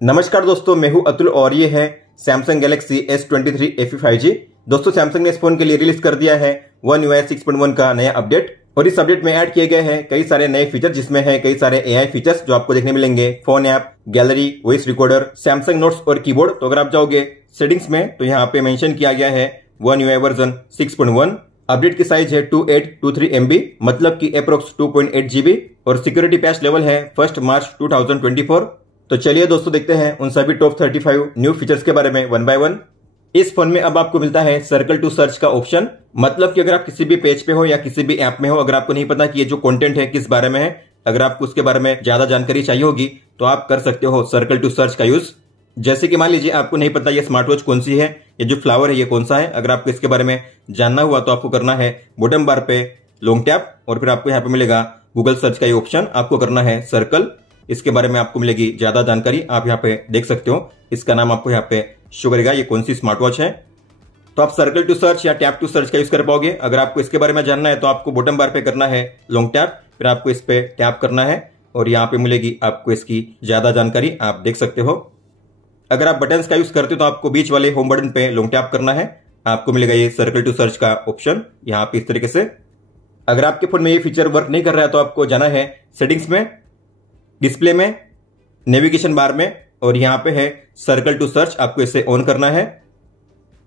नमस्कार दोस्तों, मैं हूं अतुल और ये है Samsung Galaxy S23 FE 5G। दोस्तों, सैमसंग ने इस फोन के लिए रिलीज कर दिया है One UI 6.1 का नया अपडेट और इस अपडेट में ऐड किए गए हैं कई सारे नए फीचर, जिसमें है कई सारे AI फीचर्स जो आपको देखने मिलेंगे। Phone app, gallery, voice recorder, Samsung notes और कीबोर्ड। तो अगर आप जाओगे सेटिंग्स में तो यहाँ पे मेंशन किया गया है One UI वर्जन 6.1। अपडेट की साइज है 2823 MB, मतलब कि अप्रोक्स 2.8 GB और सिक्योरिटी पैच लेवल है 1 मार्च 2024। तो चलिए दोस्तों, देखते हैं उन सभी टॉप 35 न्यू फीचर्स के बारे में वन बाय वन। इस फोन में अब आपको मिलता है सर्कल टू सर्च का ऑप्शन, मतलब कि अगर आप किसी भी पेज पे हो या किसी भी ऐप में हो, अगर आपको नहीं पता कि ये जो कंटेंट है किस बारे में है, अगर आपको उसके बारे में ज्यादा जानकारी चाहिए होगी तो आप कर सकते हो सर्कल टू सर्च का यूज। जैसे कि मान लीजिए आपको नहीं पता ये स्मार्ट वॉच कौन सी है, ये जो फ्लावर है ये कौन सा है। अगर आपको इसके बारे में जानना हुआ तो आपको करना है बॉटम बार पे लॉन्ग टैप और फिर आपको यहाँ पे मिलेगा गूगल सर्च का ये ऑप्शन। आपको करना है सर्कल, इसके बारे में आपको मिलेगी ज्यादा जानकारी। आप यहाँ पे देख सकते हो, इसका नाम आपको यहाँ पे शो करेगा ये कौन सी स्मार्ट वॉच है। तो आप सर्कल टू सर्च या टैप टू सर्च का यूज कर पाओगे। अगर आपको इसके बारे में जानना है तो आपको बॉटम बार पे करना है लॉन्ग टैप, फिर आपको इस पे टैप करना है और यहाँ पे मिलेगी आपको इसकी ज्यादा जानकारी, आप देख सकते हो। अगर आप बटन का यूज करते हो तो आपको बीच वाले होम बटन पे लॉन्ग टैप करना है, आपको मिलेगा ये सर्कल टू सर्च का ऑप्शन यहाँ पे इस तरीके से। अगर आपके फोन में ये फीचर वर्क नहीं कर रहा है तो आपको जाना है सेटिंग्स में, डिस्प्ले में, नेविगेशन बार में और यहाँ पे है सर्कल टू सर्च, आपको इसे ऑन करना है।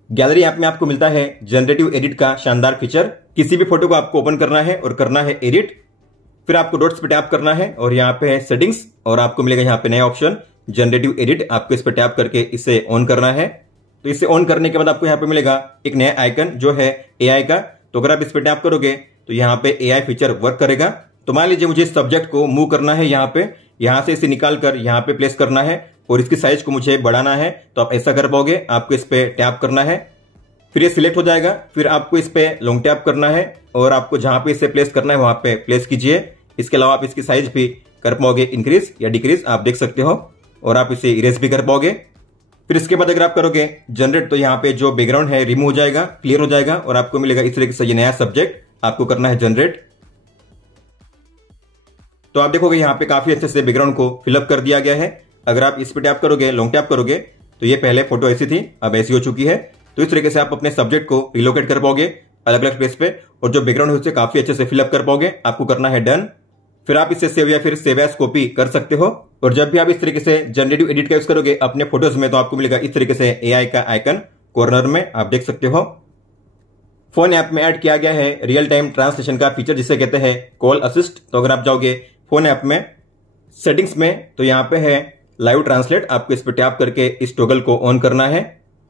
गैलरी ऐप में आपको मिलता है जनरेटिव एडिट का शानदार फीचर। किसी भी फोटो को आपको ओपन करना है और करना है एडिट, फिर आपको डॉट्स पे टैप करना है और यहाँ पे है सेटिंग्स और आपको मिलेगा यहाँ पे नया ऑप्शन जनरेटिव एडिट। आपको इस पे टैप करके इसे ऑन करना है। तो इसे ऑन करने के बाद आपको यहाँ पे मिलेगा एक नया आइकन जो है AI का। तो अगर आप इस पे टैप करोगे तो यहाँ पे AI फीचर वर्क करेगा। तो मान लीजिए मुझे इस सब्जेक्ट को मूव करना है, यहाँ से इसे निकाल कर यहाँ पे प्लेस करना है और इसकी साइज को मुझे बढ़ाना है, तो आप ऐसा कर पाओगे। आपको इस पे टैप करना है, फिर ये सिलेक्ट हो जाएगा, फिर आपको इस पे लॉन्ग टैप करना है और आपको जहां पे इसे प्लेस करना है वहां पे प्लेस कीजिए। इसके अलावा आप इसकी साइज भी कर पाओगे इंक्रीज या डिक्रीज, आप देख सकते हो, और आप इसे इरेज भी कर पाओगे। फिर इसके बाद अगर आप करोगे जनरेट तो यहाँ पे जो बैकग्राउंड है रिमूव हो जाएगा, क्लियर हो जाएगा और आपको मिलेगा इस तरीके से ये नया सब्जेक्ट। आपको करना है जनरेट। तो आप देखोगे यहाँ पे काफी अच्छे से बैकग्राउंड को फिलअप कर दिया गया है। अगर आप इस पे टैप करोगे, लॉन्ग टैप करोगे, तो ये पहले फोटो ऐसी थी, अब ऐसी हो चुकी है। तो इस तरीके से आप अपने सब्जेक्ट को रिलोकेट कर पाओगे अलग अलग प्लेस पे और जो बैकग्राउंड है उसे काफी अच्छे से फिलअप कर पाओगे। आपको करना है डन। फिर आप इसे सेव या फिर सेव एज कॉपी कर सकते हो। और जब भी आप इस तरीके से जनरेटिव एडिट का यूज करोगे अपने फोटोज में तो आपको मिलेगा इस तरीके से AI का आइकन कॉर्नर में, आप देख सकते हो। फोन ऐप में ऐड किया गया है रियल टाइम ट्रांसलेशन का फीचर, जिसे कहते हैं कॉल असिस्ट। तो अगर आप जाओगे फोन ऐप में सेटिंग्स में तो यहाँ पे है लाइव ट्रांसलेट, आपको इस पे टैप करके इस टॉगल को ऑन करना है।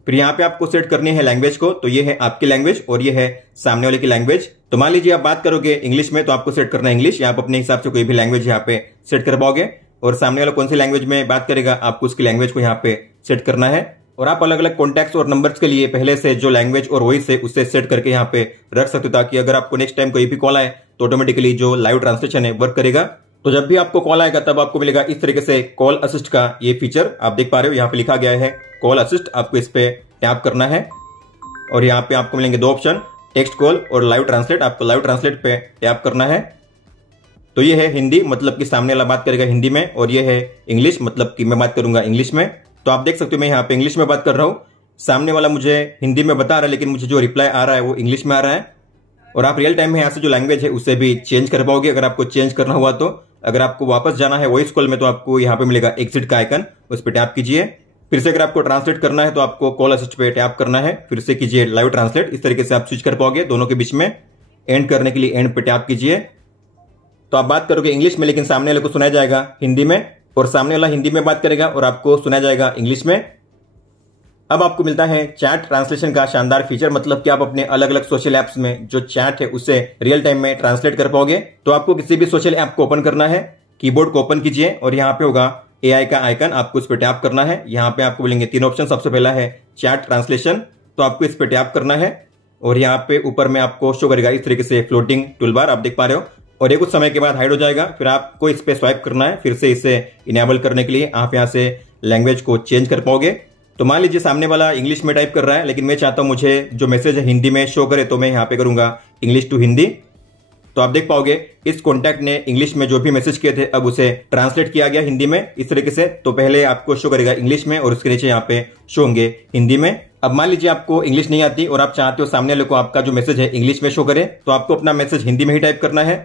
फिर यहाँ पे आपको सेट करनी है लैंग्वेज को, तो ये है आपकी लैंग्वेज और ये है सामने वाले की लैंग्वेज। तो मान लीजिए आप बात करोगे इंग्लिश में तो आपको सेट करना है इंग्लिश, आप अपने हिसाब से कोई भी लैंग्वेज यहाँ पे सेट कर पाओगे और सामने वाला कौन सी लैंग्वेज में बात करेगा आपको उसकी लैंग्वेज को यहाँ पे सेट करना है। और आप अलग अलग कॉन्टैक्ट्स और नंबर्स के लिए पहले से जो लैंग्वेज और वॉइस है उससे सेट करके यहाँ पे रख सकते हो, ताकि अगर आपको नेक्स्ट टाइम कोई भी कॉल आए तो ऑटोमेटिकली जो लाइव ट्रांसलेशन है वर्क करेगा। तो जब भी आपको कॉल आएगा तब आपको मिलेगा इस तरीके से कॉल असिस्ट का ये फीचर, आप देख पा रहे हो यहाँ पे लिखा गया है कॉल असिस्ट। आपको इस पे टैप करना है और यहाँ पे आपको मिलेंगे दो ऑप्शन, टेक्स्ट कॉल और लाइव ट्रांसलेट। आपको लाइव ट्रांसलेट पे टैप करना है। तो ये है हिंदी, मतलब कि सामने वाला बात करेगा हिंदी में, और ये है इंग्लिश, मतलब कि मैं बात करूंगा इंग्लिश में। तो आप देख सकते हो मैं यहाँ पे इंग्लिश में बात कर रहा हूँ, सामने वाला मुझे हिंदी में बता रहा है लेकिन मुझे जो रिप्लाई आ रहा है वो इंग्लिश में आ रहा है। और आप रियल टाइम में यहाँ से जो लैंग्वेज है उसे भी चेंज कर पाओगे अगर आपको चेंज करना हुआ तो। अगर आपको वापस जाना है वॉइस कॉल में तो आपको यहाँ पे मिलेगा एग्जिट का आइकन, उस पर टैप कीजिए। फिर से अगर आपको ट्रांसलेट करना है तो आपको कॉल असिस्ट पे टैप करना है, फिर से कीजिए लाइव ट्रांसलेट। इस तरीके से आप स्विच कर पाओगे दोनों के बीच में। एंड करने के लिए एंड पे टैप कीजिए। तो आप बात करोगे इंग्लिश में लेकिन सामने वाले को सुनाया जाएगा हिंदी में, और सामने वाला हिंदी में बात करेगा और आपको सुनाया जाएगा इंग्लिश में। अब आपको मिलता है चैट ट्रांसलेशन का शानदार फीचर, मतलब कि आप अपने अलग अलग सोशल ऐप्स में जो चैट है उसे रियल टाइम में ट्रांसलेट कर पाओगे। तो आपको किसी भी सोशल ऐप को ओपन करना है, कीबोर्ड को ओपन कीजिए और यहाँ पे होगा AI का आइकन, आपको इस पे टैप करना है। यहाँ पे आपको मिलेंगे तीन ऑप्शन। सबसे पहला है चैट ट्रांसलेशन, तो आपको इस पे टैप करना है और यहाँ पे ऊपर में आपको शो करेगा इस तरीके से फ्लोटिंग टूलबार, आप देख पा रहे हो, और ये कुछ समय के बाद हाइड हो जाएगा। फिर आपको इस पे स्वाइप करना है, फिर से इसे इनेबल करने के लिए आप यहाँ से लैंग्वेज को चेंज कर पाओगे। तो मान लीजिए सामने वाला इंग्लिश में टाइप कर रहा है लेकिन मैं चाहता हूं मुझे जो मैसेज है हिंदी में शो करे, तो मैं यहाँ पे करूंगा इंग्लिश टू हिंदी। तो आप देख पाओगे इस कॉन्टैक्ट ने इंग्लिश में जो भी मैसेज किए थे अब उसे ट्रांसलेट किया गया हिंदी में इस तरीके से। तो पहले आपको शो करेगा इंग्लिश में और उसके नीचे यहाँ पे शो होंगे हिंदी में। अब मान लीजिए आपको इंग्लिश नहीं आती और आप चाहते हो सामने वाले को आपका जो मैसेज है इंग्लिश में शो करे, तो आपको अपना मैसेज हिंदी में ही टाइप करना है।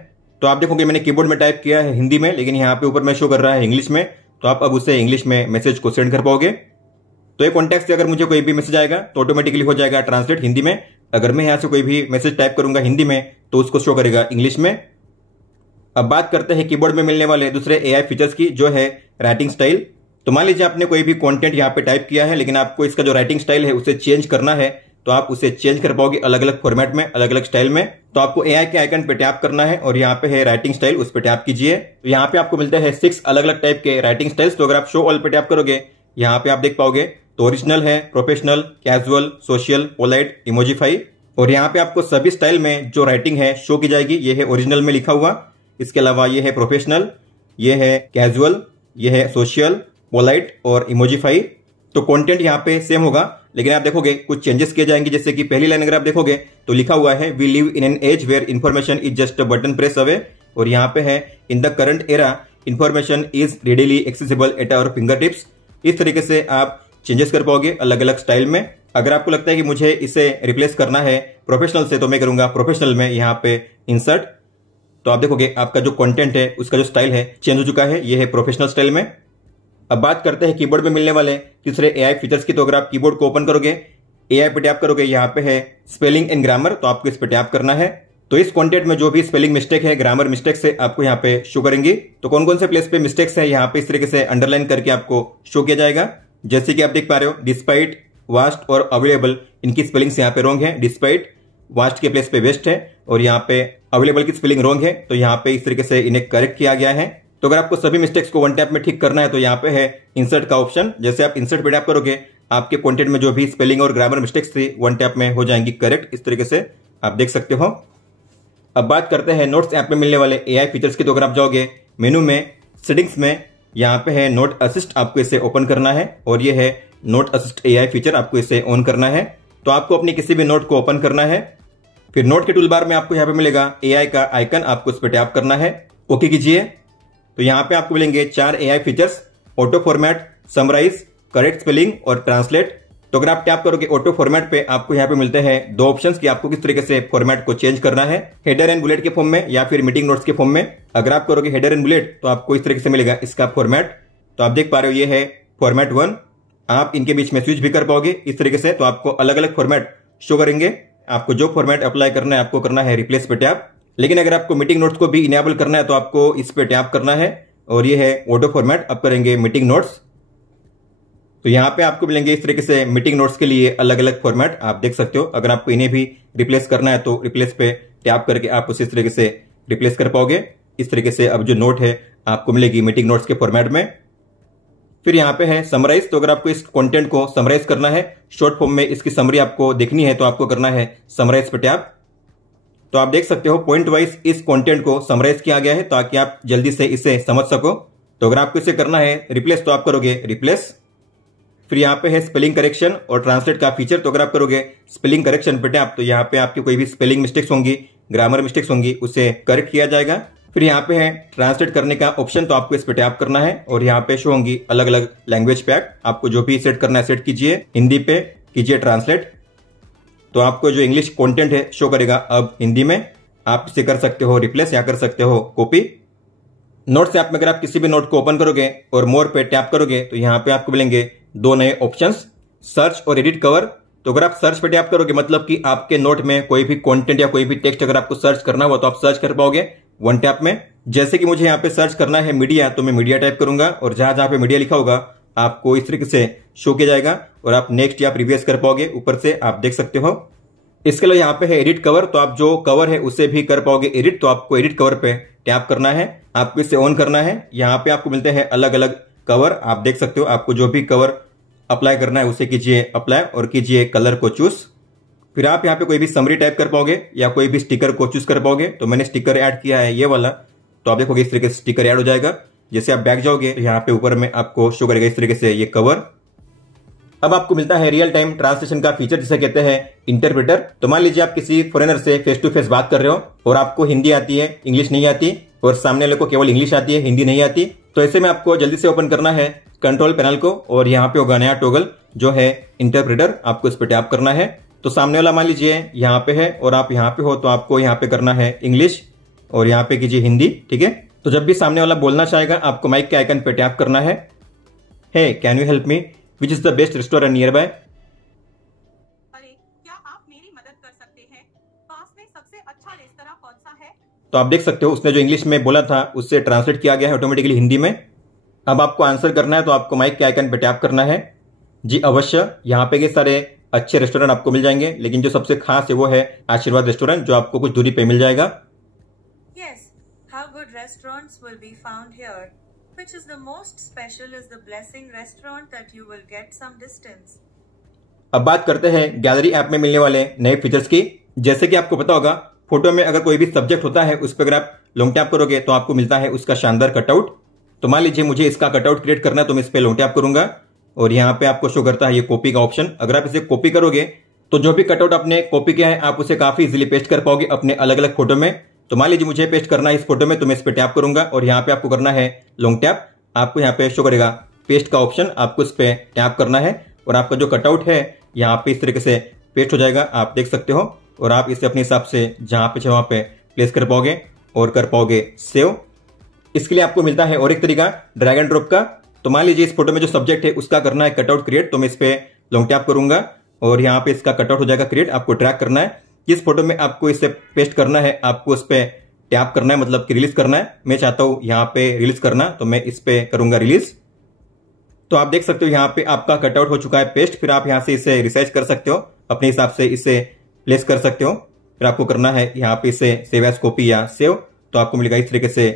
तो आप देखोगे मैंने कीबोर्ड में टाइप किया है हिंदी में, लेकिन यहाँ पे ऊपर में शो कर रहा है इंग्लिश में। तो आप अब उसे इंग्लिश में मैसेज को सेंड कर पाओगे। तो ये कॉन्टैक्ट से अगर मुझे कोई भी मैसेज आएगा तो ऑटोमेटिकली हो जाएगा ट्रांसलेट हिंदी में। अगर मैं यहाँ से कोई भी मैसेज टाइप करूंगा हिंदी में तो उसको शो करेगा इंग्लिश में। अब बात करते हैं कीबोर्ड में मिलने वाले दूसरे एआई फीचर्स की, जो है राइटिंग स्टाइल। तो मान लीजिए आपने कोई भी कंटेंट यहाँ पे टाइप किया है, लेकिन आपको इसका जो राइटिंग स्टाइल है उसे चेंज करना है। तो आप उसे चेंज कर पाओगे अलग अलग फॉर्मेट में, अलग अलग स्टाइल में। तो आपको एआई के आइकन पे टैप करना है और यहाँ पे है राइटिंग स्टाइल, उस पर टैप कीजिए। तो यहाँ पे आपको मिलते हैं 6 अलग अलग टाइप के राइटिंग स्टाइल्स। तो अगर आप शो ऑल पे टैप करोगे यहाँ पे आप देख पाओगे तो ओरिजिनल है, प्रोफेशनल, कैजुअल, सोशल, पोलाइट, इमोजीफाई। और यहाँ पे आपको सभी स्टाइल में जो राइटिंग है शो की जाएगी। ये है ओरिजिनल में लिखा हुआ, इसके अलावा ये है प्रोफेशनल, ये है कैजुअल, ये है सोशल, पोलाइट और इमोजीफाई। तो कंटेंट यहाँ पे सेम होगा, लेकिन आप देखोगे कुछ चेंजेस किए जाएंगे। जैसे कि पहली लाइन अगर आप देखोगे तो लिखा हुआ है we live in an age where information is just a button press away. और यहाँ पे है in the current era information is readily accessible at our finger tips. इस तरीके से आप चेंजेस कर पाओगे अलग अलग स्टाइल में। अगर आपको लगता है कि मुझे इसे रिप्लेस करना है प्रोफेशनल से, तो मैं करूंगा प्रोफेशनल में यहाँ पे इंसर्ट। तो आप देखोगे आपका जो कंटेंट है उसका जो स्टाइल है चेंज हो चुका है, ये है प्रोफेशनल स्टाइल में। अब बात करते हैं कीबोर्ड में मिलने वाले तीसरे एआई फीचर्स की। तो अगर आप कीबोर्ड को ओपन करोगे, एआई पे टैप करोगे, यहाँ पे है स्पेलिंग एंड ग्रामर। तो आपको इस पे टैप करना है। तो इस कंटेंट में जो भी स्पेलिंग मिस्टेक है, ग्रामर मिस्टेक से आपको यहाँ पे शो करेंगी। तो कौन कौन से प्लेस पे मिस्टेक्स है यहाँ पे इस तरीके से अंडरलाइन करके आपको शो किया जाएगा। जैसे कि आप देख पा रहे हो डिस्पाइट, वास्ट और अवेलेबल, इनकी स्पेलिंग्स यहाँ पे रॉन्ग है। डिस्पाइट वास्ट के प्लेस पे वेस्ट है और यहाँ पे अवेलेबल की स्पेलिंग रॉन्ग है। तो यहाँ पे इस तरीके से इन्हें करेक्ट किया गया है। तो अगर आपको सभी मिस्टेक्स को वन टैप में ठीक करना है तो यहाँ पे है इंसर्ट का ऑप्शन। जैसे आप इंसर्ट पे टैप करोगे आपके कंटेंट में जो भी स्पेलिंग और ग्रामर मिस्टेक्स थी वन टैप में हो जाएंगी करेक्ट। इस तरीके से आप देख सकते हो। अब बात करते हैं नोट्स ऐप में मिलने वाले एआई फीचर्स की। तो अगर आप जाओगे मेनू में, सेटिंग्स में, यहाँ पे है नोट असिस्ट, आपको इसे ओपन करना है। और ये है नोट असिस्ट एआई फीचर, आपको इसे ऑन करना है। तो आपको अपनी किसी भी नोट को ओपन करना है। फिर नोट के टूल बार में आपको यहाँ पे मिलेगा एआई का आइकन, आपको इस पर टैप करना है, ओके कीजिए। तो यहाँ पे आपको मिलेंगे 4 AI features, auto format, summarise, correct spelling और ट्रांसलेट। तो अगर आप टैप करोगे ऑटो फॉर्मेट पे, आपको यहाँ पे मिलते हैं 2 ऑप्शंस कि आपको किस तरीके से फॉर्मेट को चेंज करना है, हेडर एंड बुलेट के फॉर्म में या फिर मीटिंग नोट्स के फॉर्म में। अगर आप करोगे हेडर एंड बुलेट तो आपको इस तरीके से मिलेगा इसका फॉर्मेट। तो आप देख पा रहे हो ये है फॉर्मेट 1। आप इनके बीच में स्विच भी कर पाओगे इस तरीके से। तो आपको अलग अलग फॉर्मेट शो करेंगे। आपको जो फॉर्मेट अप्लाई करना है आपको करना है रिप्लेस पे टैप। लेकिन अगर आपको मीटिंग नोट्स को भी इनेबल करना है तो आपको इस पे टैप करना है और ये है ऑटो फॉर्मेट। अब करेंगे मीटिंग नोट्स। तो यहाँ पे आपको मिलेंगे इस तरीके से मीटिंग नोट्स के लिए अलग अलग फॉर्मेट, आप देख सकते हो। अगर आपको इन्हें भी रिप्लेस करना है तो रिप्लेस पे टैप करके आप उसे इस तरीके से रिप्लेस कर पाओगे। इस तरीके से अब जो नोट है आपको मिलेगी मीटिंग नोट्स के फॉर्मेट में। फिर यहाँ पे है समराइज। तो अगर आपको इस कंटेंट को समराइज करना है, शॉर्ट फॉर्म में इसकी समरी आपको देखनी है, तो आपको करना है समराइज पे टैप। तो आप देख सकते हो पॉइंट वाइज इस कंटेंट को समराइज किया गया है ताकि आप जल्दी से इसे समझ सको। तो अगर आपको इसे करना है रिप्लेस तो आप करोगे रिप्लेस। फिर यहाँ पे है स्पेलिंग करेक्शन और ट्रांसलेट का फीचर। तो अगर आप करोगे स्पेलिंग करेक्शन पे टैप तो यहाँ पे आपकी कोई भी स्पेलिंग मिस्टेक्स होंगी, ग्रामर मिस्टेक्स होंगी, उसे करेक्ट किया जाएगा। फिर यहाँ पे है ट्रांसलेट करने का ऑप्शन। तो आपको इस पे टैप करना है और यहाँ पे शो होंगी अलग अलग लैंग्वेज पैक। आपको जो भी सेट करना है सेट कीजिए, हिंदी पे कीजिए ट्रांसलेट। तो आपको जो इंग्लिश कंटेंट है शो करेगा अब हिंदी में। आप इसे कर सकते हो रिप्लेस या कर सकते हो कॉपी। नोट्स ऐप में अगर आप किसी भी नोट को ओपन करोगे और मोर पे टैप करोगे तो यहाँ पे आपको मिलेंगे 2 नए ऑप्शंस, सर्च और एडिट कवर। तो अगर आप सर्च पे टैप करोगे मतलब कि आपके नोट में कोई भी कंटेंट या कोई भी टेक्स्ट अगर आपको सर्च करना हो तो आप सर्च कर पाओगे वन टैप में। जैसे कि मुझे यहाँ पे सर्च करना है मीडिया, तो मैं मीडिया टाइप करूंगा और जहां जहां पे मीडिया लिखा होगा आपको इस तरीके से शो किया जाएगा और आप नेक्स्ट या प्रीवियस कर पाओगे। ऊपर से आप देख सकते हो। इसके लिए यहाँ पे है एडिट कवर। तो आप जो कवर है उसे भी कर पाओगे एडिट। तो आपको एडिट कवर पे टैप करना है, आपको इसे ऑन करना है। यहाँ पे आपको मिलते हैं अलग अलग कवर, आप देख सकते हो। आपको जो भी कवर अप्लाई करना है उसे कीजिए अप्लाई और कीजिए कलर को चूज। फिर आप यहाँ पे कोई भी समरी टाइप कर पाओगे या कोई भी स्टिकर को चूज कर पाओगे। तो मैंने स्टिकर ऐड किया है ये वाला। तो आप देखोगे इस तरीके से स्टिकर ऐड हो जाएगा। जैसे आप बैक जाओगे तो यहाँ पे ऊपर में आपको शो करेगा इस तरीके से ये कवर। अब आपको मिलता है रियल टाइम ट्रांसलेशन का फीचर जिसे कहते हैं इंटरप्रेटर। तो मान लीजिए आप किसी फॉरेनर से फेस टू फेस बात कर रहे हो और आपको हिंदी आती है, इंग्लिश नहीं आती, और सामने वाले को केवल इंग्लिश आती है, हिंदी नहीं आती। तो ऐसे में आपको जल्दी से ओपन करना है कंट्रोल पैनल को और यहाँ पे होगा नया टॉगल जो है इंटरप्रेटर, आपको इस पर टैप करना है। तो सामने वाला मान लीजिए यहाँ पे है और आप यहाँ पे हो, तो आपको यहाँ पे करना है इंग्लिश और यहाँ पे कीजिए हिंदी, ठीक है। तो जब भी सामने वाला बोलना चाहेगा आपको माइक के आइकन पे टैप करना है। Hey can you help me, which is the best restaurant nearby. अरे क्या आप मेरी मदद कर सकते हैं, पास में सबसे अच्छा रेस्तरां कौन सा है। तो आप देख सकते हो उसने जो इंग्लिश में बोला था उससे ट्रांसलेट किया गया है ऑटोमेटिकली हिंदी में। अब आपको आंसर करना है तो आपको माइक के आइकन पे टैप करना है। जी अवश्य, यहाँ पे के सारे अच्छे रेस्टोरेंट आपको मिल जाएंगे, लेकिन जो सबसे खास है वो है आशीर्वाद रेस्टोरेंट जो आपको कुछ दूरी पे मिल जाएगा। Yes, how good restaurants will be found here. Which is the most special is the Blessing restaurant that you will get some distance. अब बात करते हैं गैलरी ऐप में मिलने वाले नए फीचर्स की। जैसे कि आपको पता होगा फोटो में अगर कोई भी सब्जेक्ट होता है उस पर अगर आप लॉन्ग टैप करोगे तो आपको मिलता है उसका शानदार कटआउट। तो मान लीजिए मुझे इसका कटआउट क्रिएट करना है तो मैं इस पर लॉन्ग टैप करूंगा और यहाँ पे आपको शो करता है ये कॉपी का ऑप्शन। अगर आप इसे कॉपी करोगे तो जो भी कटआउट आपने कॉपी किया है आप उसे काफी इजीली पेस्ट कर पाओगे अपने अलग अलग फोटो में। तो मान लीजिए मुझे पेस्ट करना है इस फोटो में, तो मैं इस पर टैप करूंगा और यहाँ पे आपको करना है लॉन्ग टैप। आपको यहाँ पे शो करेगा पेस्ट का ऑप्शन, आपको इस पे टैप करना है और आपका जो कटआउट है यहाँ पे इस तरीके से पेस्ट हो जाएगा, आप देख सकते हो। और आप इसे अपने हिसाब से जहां पे वहां पे प्लेस कर पाओगे और कर पाओगे सेव। इसके लिए आपको मिलता है और एक तरीका ड्रैग एंड ड्रॉप का। तो मान लीजिए इस फोटो में जो सब्जेक्ट है उसका करना है कटआउट क्रिएट, तो मैं इस पे लॉन्ग टैप करूंगा और यहाँ पे इसका कटआउट हो जाएगा क्रिएट। आपको ट्रैक करना है जिस फोटो में आपको इसे पेस्ट करना है, आपको इस पे टैप करना है, मतलब कि रिलीज करना है। मैं चाहता हूं यहाँ पे रिलीज करना, तो मैं इस पे करूंगा रिलीज। तो आप देख सकते हो यहाँ पे आपका कटआउट हो चुका है पेस्ट। फिर आप यहाँ से इसे रिसाइज कर सकते हो, अपने हिसाब से इसे प्लेस कर सकते हो। फिर आपको करना है यहाँ पे इसे सेव एज कॉपी या सेव, तो आपको मिलेगा इस तरीके से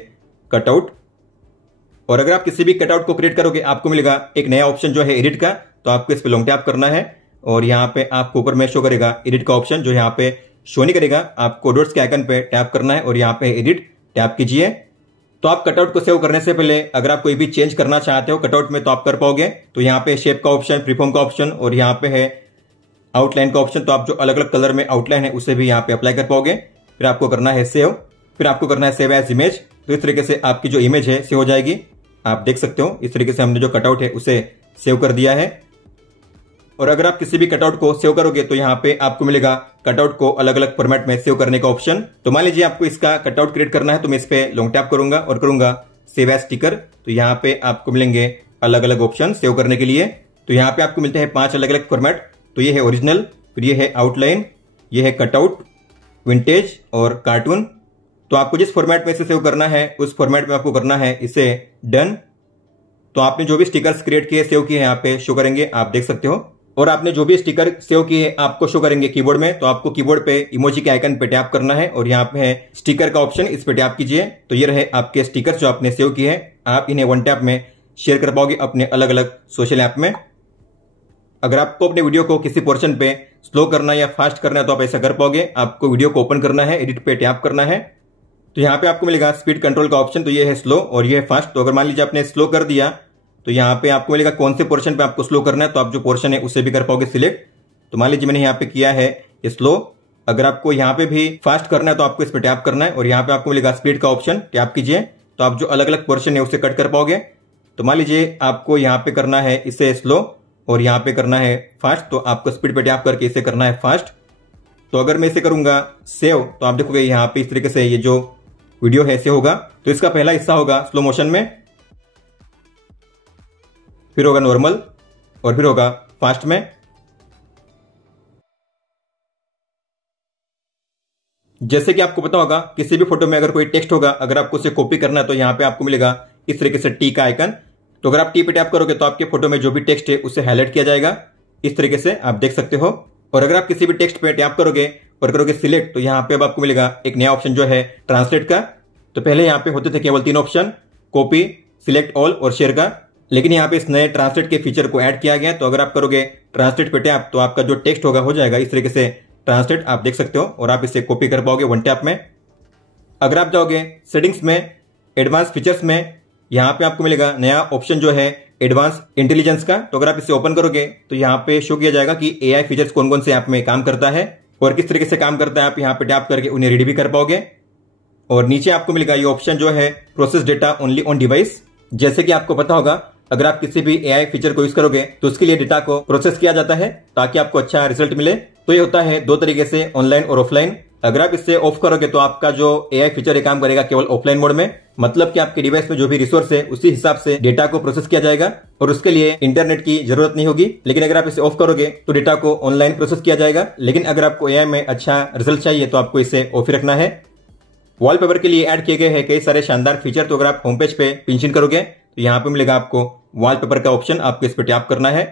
कटआउट। और अगर आप किसी भी कटआउट को क्रिएट करोगे आपको मिलेगा एक नया ऑप्शन जो है एडिट का। तो आपको इस पे लॉन्ग टैप करना है और यहाँ पे आपको ऊपर में शो करेगा एडिट का ऑप्शन जो यहाँ पे शो नहीं करेगा। आपको डॉट्स के आइकन पे टैप करना है और यहाँ पे एडिट टैप कीजिए। तो आप कटआउट को सेव करने से पहले अगर आप कोई भी चेंज करना चाहते हो कटआउट में तो आप कर पाओगे। तो यहाँ पे शेप का ऑप्शन, फ्रीफॉर्म का ऑप्शन और यहाँ पे है आउटलाइन का ऑप्शन। तो आप जो अलग अलग कलर में आउटलाइन है उसे भी यहाँ पे अप्लाई कर पाओगे। फिर आपको करना है सेव, फिर आपको करना है सेव एज इमेज। तो इस तरीके से आपकी जो इमेज है सेव हो जाएगी। आप देख सकते हो इस तरीके से हमने जो कटआउट है उसे सेव कर दिया है। और अगर आप किसी भी कटआउट को सेव करोगे तो यहाँ पे आपको मिलेगा कटआउट को अलग अलग फॉर्मेट में सेव करने का ऑप्शन। तो मान लीजिए आपको इसका कटआउट क्रिएट करना है तो मैं इस पे लॉन्ग टैप करूंगा और करूंगा सेव एज स्टिकर। तो यहाँ पे आपको मिलेंगे अलग अलग ऑप्शन सेव करने के लिए। तो यहाँ पे आपको मिलते हैं 5 अलग अलग फॉर्मेट। तो ये है ओरिजिनल, फिर ये है आउटलाइन, ये है कटआउट, विंटेज और कार्टून। तो आपको जिस फॉर्मेट में इसे सेव करना है उस फॉर्मेट में आपको करना है इसे डन। तो आपने जो भी स्टिकर्स क्रिएट किए सेव किए यहाँ पे शो करेंगे, आप देख सकते हो। और आपने जो भी स्टिकर सेव किए आपको शो करेंगे कीबोर्ड में। तो आपको कीबोर्ड पे इमोजी के आइकन पे टैप करना है और यहाँ पे है स्टिकर का ऑप्शन, इस पे टैप कीजिए। तो ये रहे आपके स्टिकर्स जो आपने सेव किए हैं। आप इन्हें वन टैप में शेयर कर पाओगे अपने अलग अलग सोशल ऐप में। अगर आपको अपने वीडियो को किसी पोर्शन पे स्लो करना या फास्ट करना है तो आप ऐसा कर पाओगे। आपको वीडियो को ओपन करना है, एडिट पे टैप करना है। तो यहाँ पे आपको मिलेगा स्पीड कंट्रोल का ऑप्शन। तो ये है स्लो और ये है फास्ट। तो अगर मान लीजिए आपने स्लो कर दिया तो यहाँ पे आपको मिलेगा कौन से पोर्शन पे आपको स्लो करना है। तो आप जो पोर्शन है उसे भी कर पाओगे सिलेक्ट। तो मान लीजिए मैंने यहाँ पे किया है ये स्लो। अगर आपको यहाँ पे भी फास्ट करना है तो आपको इस पे टैप करना है और यहाँ पे आपको मिलेगा स्पीड का ऑप्शन, टैप कीजिए। तो आप जो अलग अलग पोर्शन है उसे कट कर पाओगे। तो मान लीजिए आपको यहाँ पे करना है इसे स्लो और यहाँ पे करना है फास्ट। तो आपको स्पीड पे टैप करके इसे करना है फास्ट। तो अगर मैं इसे करूंगा सेव तो आप देखोगे यहाँ पे इस तरीके से ये जो वीडियो है सेव होगा। तो इसका पहला हिस्सा होगा स्लो मोशन में, फिर होगा नॉर्मल और फिर होगा फास्ट में। जैसे कि आपको पता होगा किसी भी फोटो में अगर कोई टेक्स्ट होगा, अगर आपको उसे कॉपी करना है तो यहाँ पे आपको मिलेगा इस तरीके से टी का आइकन। तो अगर आप टी पे टैप करोगे तो आपके फोटो में जो भी टेक्स्ट है उसे हाईलाइट किया जाएगा, इस तरीके से आप देख सकते हो। और अगर आप किसी भी टेक्स्ट पे टैप करोगे और करोगे सिलेक्ट तो यहाँ पे अब आपको मिलेगा एक नया ऑप्शन जो है ट्रांसलेट का। तो पहले यहाँ पे होते थे केवल 3 ऑप्शन, कॉपी, सिलेक्ट ऑल और शेयर का, लेकिन यहाँ पे इस नए ट्रांसलेट के फीचर को ऐड किया गया। तो अगर आप करोगे ट्रांसलेट पे टैप तो आपका जो टेक्स्ट होगा हो जाएगा इस तरीके से ट्रांसलेट, आप देख सकते हो। और आप इसे कॉपी कर पाओगे वन टैप में। अगर आप जाओगे सेटिंग्स में, एडवांस फीचर्स में, यहाँ पे आपको मिलेगा नया ऑप्शन जो है एडवांस इंटेलिजेंस का। तो अगर आप इसे ओपन करोगे तो यहाँ पे शो किया जाएगा कि एआई फीचर्स कौन कौन से ऐप में काम करता है और किस तरीके से काम करता है। आप यहाँ पे टैप करके उन्हें रीड भी कर पाओगे। और नीचे आपको मिलेगा ये ऑप्शन जो है process data only on device. जैसे कि आपको पता होगा, अगर आप किसी भी एआई फीचर को यूज करोगे तो उसके लिए डेटा को प्रोसेस किया जाता है ताकि आपको अच्छा रिजल्ट मिले। तो ये होता है दो तरीके से, ऑनलाइन और ऑफलाइन। अगर आप इससे ऑफ करोगे तो आपका जो एआई फीचर है काम करेगा केवल ऑफलाइन मोड में, मतलब कि आपके डिवाइस में जो भी रिसोर्स है उसी हिसाब से डेटा को प्रोसेस किया जाएगा और उसके लिए इंटरनेट की जरूरत नहीं होगी। लेकिन अगर आप इसे ऑफ करोगे तो डेटा को ऑनलाइन प्रोसेस किया जाएगा। लेकिन अगर आपको एआई में अच्छा रिजल्ट चाहिए तो आपको इसे ऑफ ही रखना है। वॉलपेपर के लिए ऐड किए गए हैं कई सारे शानदार फीचर। तो अगर आप होम पेज पे पिंच करोगे तो यहाँ पे मिलेगा आपको वॉलपेपर का ऑप्शन, आपको इस पर टैप करना है।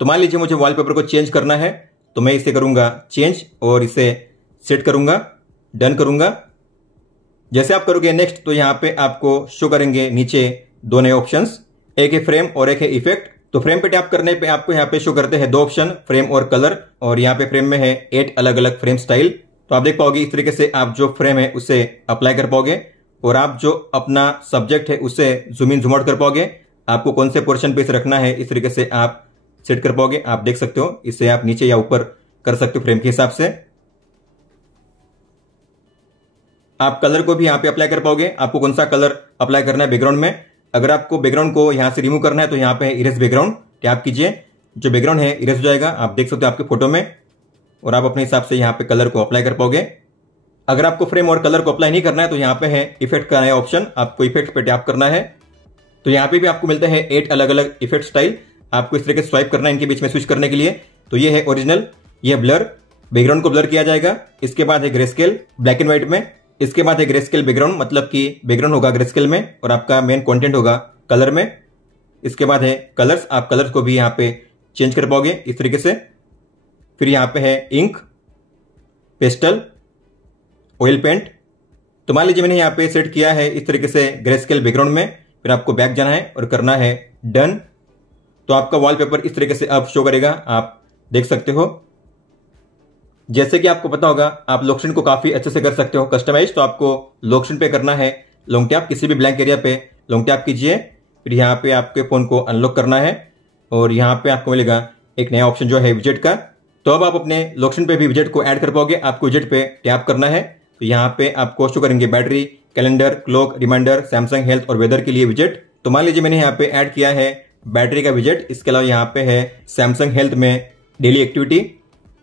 तो मान लीजिए मुझे वॉलपेपर को चेंज करना है तो मैं इसे करूंगा चेंज और इसे सेट करूंगा, डन करूंगा। जैसे आप करोगे नेक्स्ट तो यहाँ पे आपको शो करेंगे नीचे दो नए ऑप्शंस, एक है फ्रेम और एक है इफेक्ट। तो फ्रेम पे टैप करने पे आपको यहाँ पे शो करते हैं दो ऑप्शन, फ्रेम और कलर। और यहाँ पे फ्रेम में है 8 अलग अलग फ्रेम स्टाइल। तो आप देख पाओगे इस तरीके से आप जो फ्रेम है उसे अप्लाई कर पाओगे और आप जो अपना सब्जेक्ट है उसे जूम इन जूम आउट कर पाओगे। आपको कौन से पोर्शन पे इसे रखना है इस तरीके से आप सेट कर पाओगे। आप देख सकते हो, इसे आप नीचे या ऊपर कर सकते हो फ्रेम के हिसाब से। आप कलर को भी यहाँ पे अप्लाई कर पाओगे, आपको कौन सा कलर अप्लाई करना है बैकग्राउंड में। अगर आपको बैकग्राउंड को यहाँ से रिमूव करना है तो यहाँ पे इरेज बैकग्राउंड, टैप कीजिए, जो बैकग्राउंड है इरेज हो जाएगा। आप देख सकते हो आपके फोटो में और आप अपने हिसाब से यहाँ पे कलर को अप्लाई कर पाओगे। अगर आपको फ्रेम और कलर को अप्लाई नहीं करना है तो यहाँ पे है इफेक्ट का नया ऑप्शन, आपको इफेक्ट पे टैप करना है। तो यहाँ पे भी आपको मिलता है 8 अलग अलग इफेक्ट स्टाइल। आपको इस तरीके से स्वाइप करना है इनके बीच में स्विच करने के लिए। तो ये है ओरिजिनल, ये ब्लर, बैकग्राउंड को ब्लर किया जाएगा। इसके बाद है grey scale black and white में। इसके बाद है ग्रे स्केल बैकग्राउंड, मतलब कि बैकग्राउंड होगा ग्रे स्केल में और आपका मेन कंटेंट होगा कलर में। इसके बाद है कलर्स, आप कलर्स को भी यहाँ पे चेंज कर पाओगे इस तरीके से। फिर यहाँ पे है इंक, पेस्टल, ऑयल पेंट। तो मान लीजिए मैंने यहाँ पे सेट किया है इस तरीके से ग्रे स्केल बैकग्राउंड में। फिर आपको बैक जाना है और करना है डन। तो आपका वॉलपेपर इस तरीके से अब शो करेगा, आप देख सकते हो। जैसे कि आपको पता होगा, आप लॉक स्क्रीन को काफी अच्छे से कर सकते हो कस्टमाइज। तो आपको लॉक स्क्रीन पे करना है लॉन्ग टैप, किसी भी ब्लैंक एरिया पे लॉन्ग टैप कीजिए। फिर यहाँ पे आपके फोन को अनलॉक करना है और यहाँ पे आपको मिलेगा एक नया ऑप्शन जो है विजेट का। तो अब आप अपने लॉक स्क्रीन पे भी विजेट को ऐड कर पाओगे। आपको विजेट पे टैप करना है तो यहाँ पे आपको शो करेंगे battery, calendar, clock, reminder, Samsung health और वेदर के लिए विजेट। तो मान लीजिए मैंने यहाँ पे ऐड किया है बैटरी का विजेट। इसके अलावा यहाँ पे है सैमसंग हेल्थ में डेली एक्टिविटी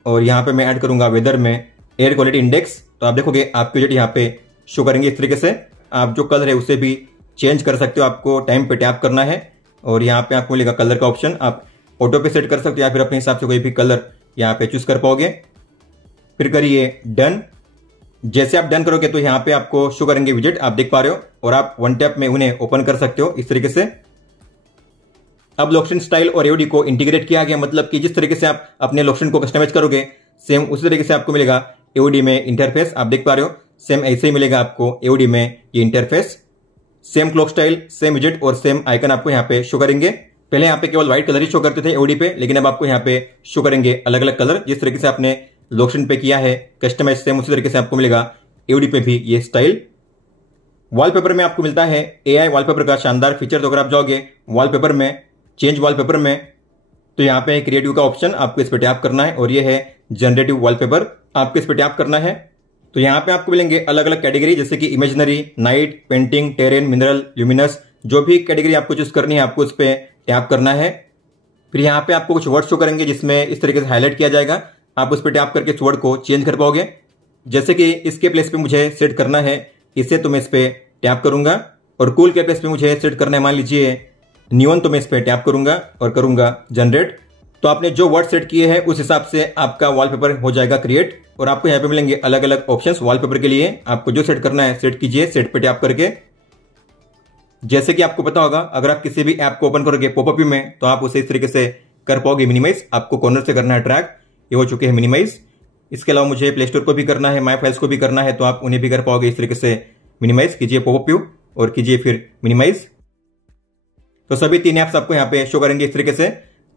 और यहाँ पे मैं ऐड करूंगा वेदर में एयर क्वालिटी इंडेक्स। तो आप देखोगे आपके विजेट यहाँ पे शो करेंगे इस तरीके से। आप जो कलर है उसे भी चेंज कर सकते हो, आपको टाइम पे टैप करना है और यहाँ पे आपको मिलेगा कलर का ऑप्शन। आप ऑटो पे सेट कर सकते हो या फिर अपने हिसाब से कोई भी कलर यहाँ पे चूज कर पाओगे। फिर करिए डन। जैसे आप डन करोगे तो यहाँ पे आपको शो करेंगे विजेट, आप देख पा रहे हो, और आप वन टैप में उन्हें ओपन कर सकते हो इस तरीके से। अब लॉक स्क्रीन स्टाइल और एओडी को इंटीग्रेट किया गया, मतलब कि जिस तरीके से आप अपने लॉक स्क्रीन को कस्टमाइज करोगे सेम उसी तरीके से आपको मिलेगा एओडी में इंटरफेस। आप देख पा रहे हो, सेम ऐसे ही मिलेगा आपको एओडी में ये interface. Same clock style, same विजेट और सेम आइकन आपको यहाँ पे शो करेंगे। पहले यहाँ पे केवल व्हाइट कलर ही शो करते थे एओडी पे, लेकिन अब आपको यहाँ पे शो करेंगे अलग अलग कलर। जिस तरीके से आपने लॉक स्क्रीन पे किया है कस्टमाइज, सेम उसी तरीके से आपको मिलेगा एओडी पे भी ये स्टाइल। वॉलपेपर में आपको मिलता है एआई वॉलपेपर का शानदार फीचर। तो अगर आप जाओगे वॉलपेपर में, चेंज वॉलपेपर में, तो यहाँ पे क्रिएटिव का ऑप्शन, आपको इस पे टैप करना है और ये है जनरेटिव वॉलपेपर, आपको इस पे टैप करना है। तो यहाँ पे आपको मिलेंगे अलग अलग कैटेगरी, जैसे कि imaginary, night, painting, terrain, mineral, luminous. जो भी कैटेगरी आपको चूज करनी है आपको इस पे टैप करना है। फिर यहाँ पे आपको कुछ वर्ड शो करेंगे जिसमें इस तरीके से हाईलाइट किया जाएगा। आप उस पर टैप करके इस वर्ड को चेंज कर पाओगे। जैसे कि इसके प्लेस पे मुझे सेट करना है इसे, तो मैं इस पे टैप करूंगा। और कूल के प्लेस पे मुझे सेट करना है मान लीजिए नियॉन, तो मैं इस पे टैप करूंगा और करूंगा जनरेट। तो आपने जो वर्ड सेट किए हैं उस हिसाब से आपका वॉलपेपर हो जाएगा क्रिएट। और आपको यहाँ पे मिलेंगे अलग अलग ऑप्शंस वॉलपेपर के लिए। आपको जो सेट करना है सेट कीजिए, सेट पे टैप करके। जैसे कि आपको पता होगा, अगर आप किसी भी ऐप को ओपन करोगे पॉपअप में तो आप उसे इस तरीके से कर पाओगे मिनिमाइज। आपको कॉर्नर से करना है ट्रैक, ये हो चुके हैं मिनिमाइज। इसके अलावा मुझे प्ले स्टोर को भी करना है, माई फाइल्स को भी करना है, तो आप उन्हें भी कर पाओगे इस तरीके से। मिनिमाइज कीजिए पॉपअप व्यू और कीजिए फिर मिनिमाइज। तो सभी 3 ऐप्स आपको यहाँ पे शो करेंगे इस तरीके से।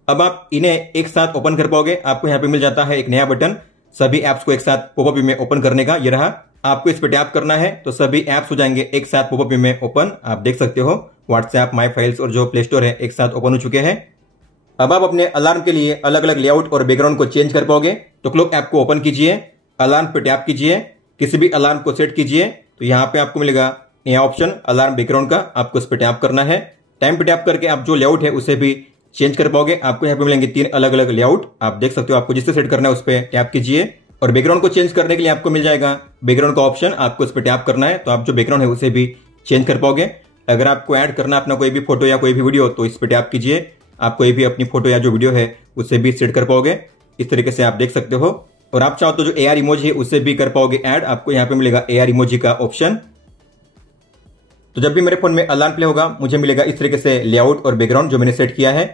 अब आप इन्हें एक साथ ओपन कर पाओगे। आपको यहाँ पे मिल जाता है एक नया बटन सभी ऐप्स को एक साथ पॉपअप व्यू में ओपन करने का, ये रहा। आपको इस पे टैप करना है तो सभी ऐप्स हो जाएंगे एक साथ पॉपअप में ओपन। आप देख सकते हो व्हाट्सएप, माई फाइल्स और जो प्ले स्टोर है एक साथ ओपन हो चुके हैं। अब आप अपने अलार्म के लिए अलग अलग लेआउट और बैकग्राउंड को चेंज कर पाओगे। तो क्लॉक ऐप को ओपन कीजिए, अलार्म पे टैप कीजिए, किसी भी अलार्म को सेट कीजिए। तो यहाँ पे आपको मिलेगा यह ऑप्शन अलार्म बैकग्राउंड का, आपको इस पे टैप करना है। टाइम पे टैप करके आप जो लेआउट है उसे भी चेंज कर पाओगे। आपको यहाँ पे मिलेंगे 3 अलग अलग लेआउट, आप देख सकते हो। आपको जिससे सेट करना है उस पर टैप कीजिए और बैकग्राउंड को चेंज करने के लिए आपको मिल जाएगा बैकग्राउंड का ऑप्शन, आपको इस पर टैप करना है। तो आप जो बैकग्राउंड है उसे भी चेंज कर पाओगे। अगर आपको ऐड करना अपना कोई भी फोटो या कोई भी वीडियो तो इस पर टैप कीजिए, आप कोई भी अपनी फोटो या जो वीडियो है उसे भी सेट कर पाओगे। इस तरीके से आप देख सकते हो। और आप चाहो तो जो AR इमोजी है उसे भी कर पाओगे ऐड, आपको यहाँ पे मिलेगा AR इमोजी का ऑप्शन। तो जब भी मेरे फोन में अलार्म प्ले होगा मुझे मिलेगा इस तरीके से लेआउट और बैकग्राउंड जो मैंने सेट किया है।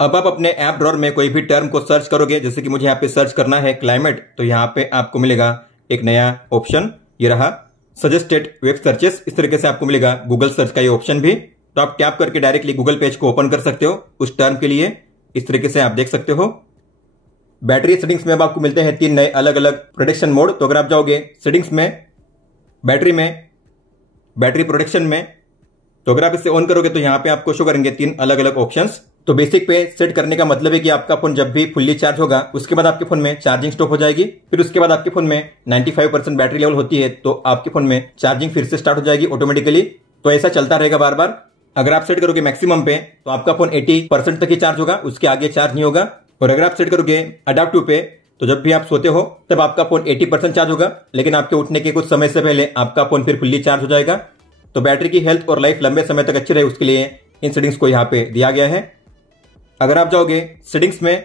अब आप अपने ऐप ड्रॉअर में कोई भी टर्म को सर्च करोगे, जैसे कि मुझे यहाँ पे सर्च करना है क्लाइमेट, तो यहाँ पे आपको मिलेगा एक नया ऑप्शन, ये रहा सजेस्टेड वेब सर्चेस। इस तरीके से आपको मिलेगा गूगल सर्च का ये ऑप्शन भी। तो आप टैप करके डायरेक्टली गूगल पेज को ओपन कर सकते हो उस टर्म के लिए। इस तरीके से आप देख सकते हो। बैटरी सेटिंग्स में अब आपको मिलते हैं 3 नए अलग अलग प्रोटेक्शन मोड। तो अगर आप जाओगे सेटिंग्स में, बैटरी में, बैटरी प्रोटेक्शन में, तो अगर आप इसे ऑन करोगे तो यहाँ पे आपको शो करेंगे 3 अलग अलग ऑप्शंस। तो बेसिक पे सेट करने का मतलब है कि आपका फोन जब भी फुल्ली चार्ज होगा उसके बाद आपके फोन में चार्जिंग स्टॉप हो जाएगी। फिर उसके बाद आपके फोन में 95% बैटरी लेवल होती है तो आपके फोन में चार्जिंग फिर से स्टार्ट हो जाएगी ऑटोमेटिकली। तो ऐसा चलता रहेगा बार बार। अगर आप सेट करोगे मैक्सिमम पे तो आपका फोन 80% तक ही चार्ज होगा, उसके आगे चार्ज नहीं होगा। और अगर आप सेट करोगे अडैप्टिव पे तो जब भी आप सोते हो तब आपका फोन 80% चार्ज होगा, लेकिन आपके उठने के कुछ समय से पहले आपका फोन फिर फुल्ली चार्ज हो जाएगा। तो बैटरी की हेल्थ और लाइफ लंबे समय तक अच्छी रहे उसके लिए इन सेटिंग्स को यहाँ पे दिया गया है। अगर आप जाओगे सेटिंग्स में,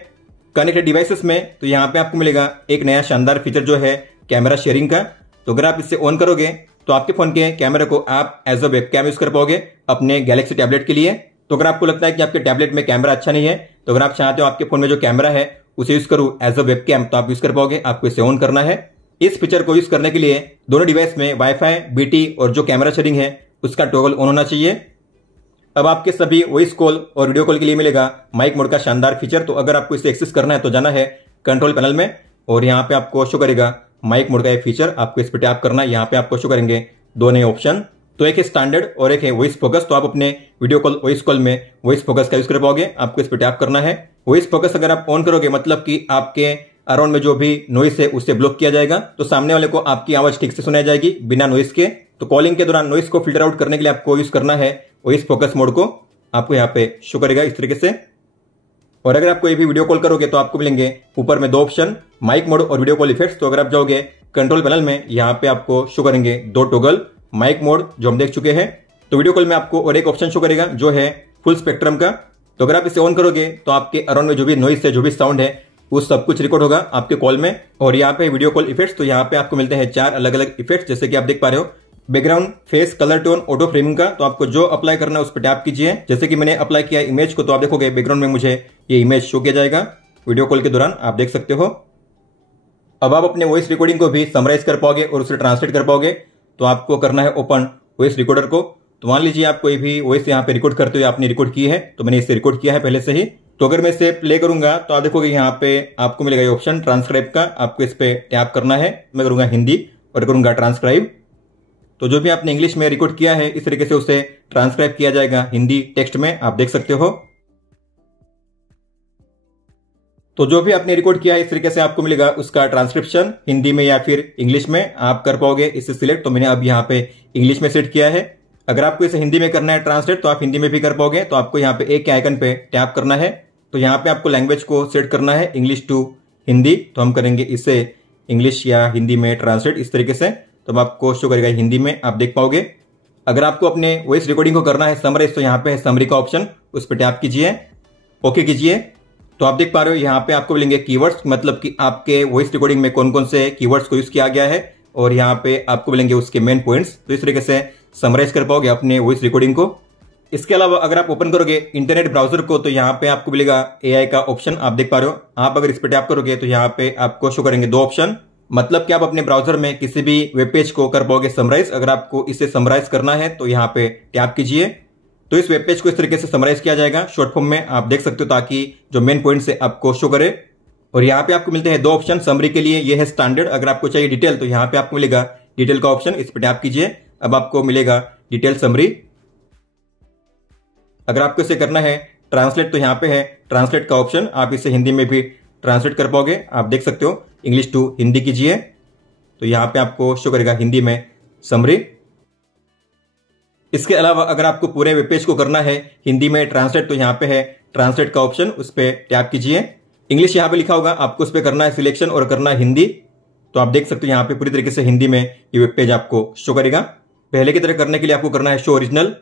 कनेक्टेड डिवाइसेस में, तो यहाँ पे आपको मिलेगा एक नया शानदार फीचर जो है कैमरा शेयरिंग का। तो अगर आप इसे ऑन करोगे तो आपके फोन के कैमरे को आप एज अ वेबकैम यूज कर पाओगे अपने गैलेक्सी टैबलेट के लिए। तो अगर आपको लगता है कि आपके टैबलेट में कैमरा अच्छा नहीं है, तो अगर आप चाहते हो आपके फोन में जो कैमरा है उसे यूज करूं एज अ वेबकैम, तो आप यूज कर पाओगे। आपको इसे ऑन करना है। इस फीचर को यूज करने के लिए दोनों डिवाइस में वाईफाई, BT और जो कैमरा शेयरिंग है उसका टॉगल ऑन होना चाहिए। अब आपके सभी वॉइस कॉल और वीडियो कॉल के लिए मिलेगा माइक मोड का शानदार फीचर। तो अगर आपको इसे एक्सेस करना है तो जाना है कंट्रोल पैनल में और यहाँ पे आपको शो करेगा माइक मोड का एक फीचर, आपको इस पर टैप करना है। यहाँ पे आपको शो करेंगे 2 नए ऑप्शन, तो एक है स्टैंडर्ड और एक है वॉइस फोकस। तो आप अपने वीडियो कॉल वॉइस कॉल में वॉइस फोकस का यूज कर पाओगे, आपको इस पर टैप करना है। वॉइस फोकस अगर आप ऑन करोगे मतलब कि आपके अराउंड में जो भी नॉइस है उसे ब्लॉक किया जाएगा, तो सामने वाले को आपकी आवाज ठीक से सुनाई जाएगी बिना नॉइस के। तो कॉलिंग के दौरान नॉइस को फिल्टर आउट करने के लिए आपको यूज करना है वॉइस फोकस मोड को, आपको यहाँ पे शो करेगा इस तरीके से। और अगर आप कोई भी वीडियो कॉल करोगे तो आपको मिलेंगे ऊपर में 2 ऑप्शन, माइक मोड और वीडियो कॉल इफेक्ट्स। तो अगर आप जाओगे कंट्रोल पैनल में, यहाँ पे आपको शो करेंगे 2 टॉगल, माइक मोड जो हम देख चुके हैं। तो वीडियो कॉल में आपको और एक ऑप्शन शो करेगा जो है फुल स्पेक्ट्रम का। तो अगर आप इसे ऑन करोगे तो आपके अराउंड में जो भी नॉइस है, जो भी साउंड है, वो सब कुछ रिकॉर्ड होगा आपके कॉल में। और यहाँ पे वीडियो कॉल इफेक्ट्स, तो यहाँ पे आपको मिलते हैं 4 अलग अलग इफेक्ट्स, जैसे कि आप देख पा रहे हो। Background, face, colour tone, auto framing का, तो आपको जो अप्लाई करना है उस पर टैप कीजिए। जैसे कि मैंने अप्लाई किया इमेज को, तो आप देखोगे बैकग्राउंड में मुझे ये इमेज शो किया जाएगा वीडियो कॉल के दौरान, आप देख सकते हो। अब आप अपने वॉइस रिकॉर्डिंग को भी समराइज कर पाओगे और उसे ट्रांसलेट कर पाओगे। तो आपको करना है ओपन वॉइस रिकॉर्डर को। तो मान लीजिए आप कोई भी वॉइस यहाँ पे रिकॉर्ड करते हुए आपने रिकॉर्ड की है, तो मैंने इसे रिकॉर्ड किया है पहले से ही। तो अगर मैं इसे प्ले करूंगा तो आप देखोगे यहाँ पे आपको मिलेगा ये ऑप्शन ट्रांसक्राइब का, आपको इस पे टैप करना है। मैं करूंगा हिंदी और करूंगा ट्रांसक्राइब। तो जो भी आपने इंग्लिश में रिकॉर्ड किया है इस तरीके से उसे ट्रांसक्राइब किया जाएगा हिंदी टेक्स्ट में, आप देख सकते हो। तो जो भी आपने रिकॉर्ड किया है इस तरीके से आपको मिलेगा उसका ट्रांसक्रिप्शन हिंदी में या फिर इंग्लिश में, आप कर पाओगे इसे सिलेक्ट। तो मैंने अब यहाँ पे इंग्लिश में सेट किया है। अगर आपको इसे हिंदी में करना है ट्रांसलेट तो आप हिंदी में भी कर पाओगे। तो आपको यहाँ पे एक के आइकन पे टैप करना है। तो यहाँ पे आपको लैंग्वेज को सेट करना है इंग्लिश टू हिंदी। तो हम करेंगे इसे इंग्लिश या हिंदी में ट्रांसलेट इस तरीके से, तो आपको शो करेगा हिंदी में, आप देख पाओगे। अगर आपको अपने वॉइस रिकॉर्डिंग को करना है समराइज, तो यहाँ पे है समरी का ऑप्शन, उस पर टैप कीजिए, ओके कीजिए। तो आप देख पा रहे हो यहाँ पे आपको मिलेंगे कीवर्ड्स, मतलब कि आपके वॉइस रिकॉर्डिंग में कौन कौन से कीवर्ड्स को यूज किया गया है, और यहाँ पे आपको मिलेंगे उसके मेन पॉइंट्स। तो इस तरीके से समराइज कर पाओगे अपने वॉइस रिकॉर्डिंग को। इसके अलावा अगर आप ओपन करोगे इंटरनेट ब्राउजर को, तो यहाँ पे आपको मिलेगा AI का ऑप्शन, आप देख पा रहे हो। आप अगर इस पे टैप करोगे तो यहाँ पे आपको शो करेंगे 2 ऑप्शन, मतलब कि आप अपने ब्राउजर में किसी भी वेब पेज को कर पाओगे समराइज। अगर आपको इसे समराइज करना है तो यहाँ पे टैप कीजिए। तो इस वेब पेज को इस तरीके से समराइज किया जाएगा शॉर्ट फॉर्म में, आप देख सकते हो, ताकि जो मेन पॉइंट्स है आपको शो करे। और यहाँ पे आपको मिलते हैं 2 ऑप्शन समरी के लिए, ये है स्टैंडर्ड। अगर आपको चाहिए डिटेल तो यहाँ पे आपको मिलेगा डिटेल का ऑप्शन, इस पर टैप कीजिए, अब आपको मिलेगा डिटेल समरी। अगर आपको इसे करना है ट्रांसलेट तो यहाँ पे है ट्रांसलेट का ऑप्शन, आप इसे हिंदी में भी ट्रांसलेट कर पाओगे, आप देख सकते हो। इंग्लिश टू हिंदी कीजिए तो यहाँ पे आपको शो करेगा हिंदी में समरी। इसके अलावा अगर आपको पूरे वेब पेज को करना है हिंदी में ट्रांसलेट तो यहाँ पे है ट्रांसलेट का ऑप्शन, उस पर टैप कीजिए। इंग्लिश यहाँ पे लिखा होगा, आपको उस पर करना है सिलेक्शन और करना है हिंदी। तो आप देख सकते हो यहाँ पे पूरी तरीके से हिंदी में ये वेब पेज आपको शो करेगा। पहले की तरह करने के लिए आपको करना है शो ओरिजिनल,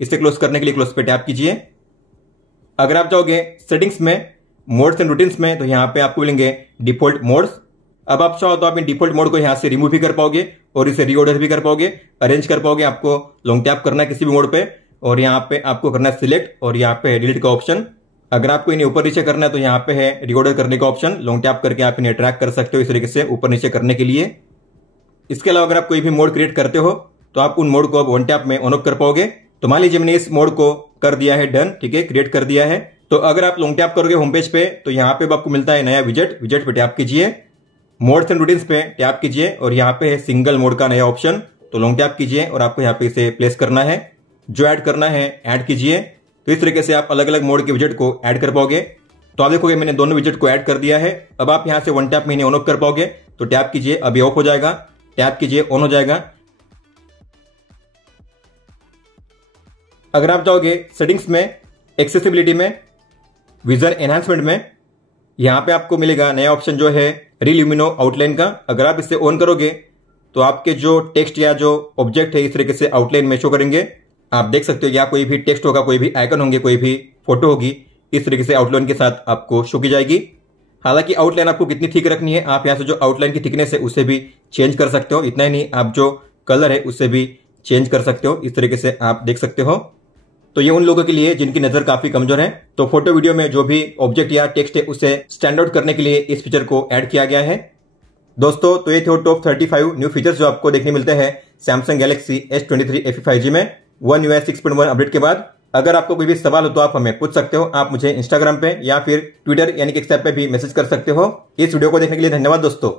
इसे क्लोज करने के लिए क्लोज पे टैप कीजिए। अगर आप जाओगे सेटिंग्स में मोड्स एंड रूटीन्स में तो यहाँ पे आपको मिलेंगे डिफॉल्ट मोड्स। अब आप चाहो तो आप इन डिफॉल्ट मोड को यहाँ से रिमूव भी कर पाओगे और इसे रीऑर्डर भी कर पाओगे, अरेंज कर पाओगे। आपको लॉन्ग टैप करना है किसी भी मोड पे और यहाँ पे आपको करना है सिलेक्ट और यहाँ पे डिलीट का ऑप्शन। अगर आपको इन्हें ऊपर नीचे करना है तो यहाँ पे है रीऑर्डर करने का ऑप्शन, लॉन्ग टैप करके आप इन्हें ट्रैक कर सकते हो इस तरीके से ऊपर नीचे करने के लिए। इसके अलावा अगर आप कोई भी मोड क्रिएट करते हो तो आप उन मोड को अब वन टैप में ऑन ऑफ कर पाओगे। तो मान लीजिए मैंने इस मोड को कर दिया है डन, ठीक है, क्रिएट कर दिया है। तो अगर आप लॉन्ग टैप करोगे होम पेज पे तो यहाँ पे आपको मिलता है नया विजेट, विजेट पे टैप कीजिए, मोड्स एंड रूटीन्स पे टैप कीजिए और यहाँ पे है सिंगल मोड का नया ऑप्शन। तो लॉन्ग टैप कीजिए और आपको यहाँ पे इसे प्लेस करना है, जो ऐड करना है ऐड कीजिए। तो इस तरीके से आप अलग अलग मोड के विजेट को ऐड कर पाओगे। तो आप देखोगे मैंने दोनों विजेट को ऐड कर दिया है। अब आप यहाँ से वन टैप में इन्हें ऑन ऑफ कर पाओगे। तो टैप कीजिए, अभी ऑफ हो जाएगा, टैप कीजिए ऑन हो जाएगा। अगर आप जाओगे सेटिंग्स में एक्सेसिबिलिटी में विजन एनहांसमेंट में, यहाँ पे आपको मिलेगा नया ऑप्शन जो है रिल्यूमिनो आउटलाइन का। अगर आप इसे ऑन करोगे तो आपके जो टेक्स्ट या जो ऑब्जेक्ट है इस तरीके से आउटलाइन में शो करेंगे। आप देख सकते हो या कोई भी टेक्स्ट होगा, कोई भी आइकन होंगे, कोई भी फोटो होगी, इस तरीके से आउटलाइन के साथ आपको शो की जाएगी। हालांकि आउटलाइन आपको कितनी थिक रखनी है, आप यहाँ से जो आउटलाइन की थिकनेस है उसे भी चेंज कर सकते हो। इतना ही नहीं, आप जो कलर है उसे भी चेंज कर सकते हो, इस तरीके से आप देख सकते हो। तो ये उन लोगों के लिए जिनकी नजर काफी कमजोर है। तो फोटो वीडियो में जो भी ऑब्जेक्ट या टेक्स्ट है उसे स्टैंड आउट करने के लिए इस फीचर को ऐड किया गया है। दोस्तों तो ये थे टॉप 35 न्यू फीचर्स जो आपको देखने मिलते हैं Samsung Galaxy S23 FE 5G में One UI 6.1 अपडेट के बाद। अगर आपको कोई भी सवाल हो तो आप हमें पूछ सकते हो। आप मुझे इंस्टाग्राम पे या फिर ट्विटर यानी कि एक्स ऐप पे भी मैसेज कर सकते हो। इस वीडियो को देखने के लिए धन्यवाद दोस्तों।